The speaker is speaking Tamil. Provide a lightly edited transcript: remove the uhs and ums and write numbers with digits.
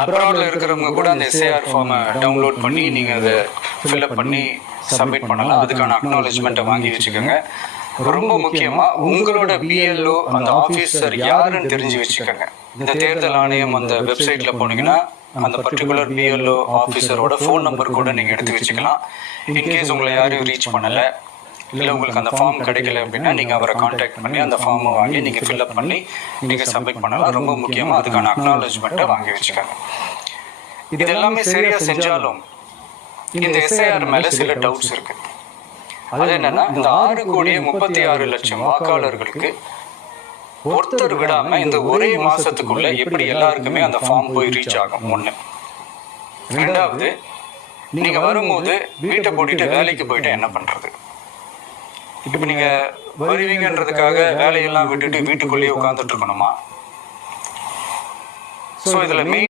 அப்ராட்ல இருக்கிறவங்க கூட அந்த எஸ்ஏஆர் ஃபார்மை டவுன்லோட் பண்ணி நீங்கள் அதை ஃபில்அப் பண்ணி சப்மிட் பண்ணலாம். அதுக்கான அக்னாலேஜ்மெண்ட்டை வாங்கி வச்சுக்கோங்க. ரொம்ப முக்கியமாக உங்களோட பிஎல்ஓ அந்த ஆஃபீஸர் யாருன்னு தெரிஞ்சு வச்சுக்கோங்க. இந்த தேர்தல் ஆணையம் அந்த வெப்சைட்டில் போனீங்கன்னா அந்த பர்டிகுலர் பிஎல்ஓ ஆஃபீஸரோட ஃபோன் நம்பர் கூட நீங்கள் எடுத்து வச்சுக்கலாம். இன்கேஸ் உங்களை யாரும் ரீச் பண்ணலை, இல்லை உங்களுக்கு அந்த ஃபார்ம் கிடைக்கல அப்படின்னா நீங்கள் அவரை காண்டாக்ட் பண்ணி அந்த ஃபார்மை வாங்கி நீங்கள் ஃபில்அப் பண்ணி நீங்கள் சப்மிட் பண்ணலாம். ரொம்ப முக்கியமாக அதுக்கான அக்னாலேஜ்மெண்ட்டை வாங்கி வச்சுக்கோங்க. இது எல்லாமே சரியாக செஞ்சாலும் இந்த எஸ்ஐஆர் மேலே சில டவுட்ஸ் இருக்குது. அது என்னென்னா, இந்த 6,36,00,000 வாக்காளர்களுக்கு ஒருத்தர் விடாமல் இந்த ஒரே மாதத்துக்குள்ளே எப்படி எல்லாருக்குமே அந்த ஃபார்ம் போய் ரீச் ஆகும்? ஒன்று. ரெண்டாவது, நீங்கள் வரும்போது வீட்டை போட்டுட்டு வேலைக்கு போயிட்டு என்ன பண்ணுறது? இப்போ நீங்கள் வருவீங்கன்றதுக்காக வேலையெல்லாம் விட்டுட்டு வீட்டுக்குள்ளேயே உட்காந்துட்டு இருக்கணுமா? ஸோ இதில் மெயின்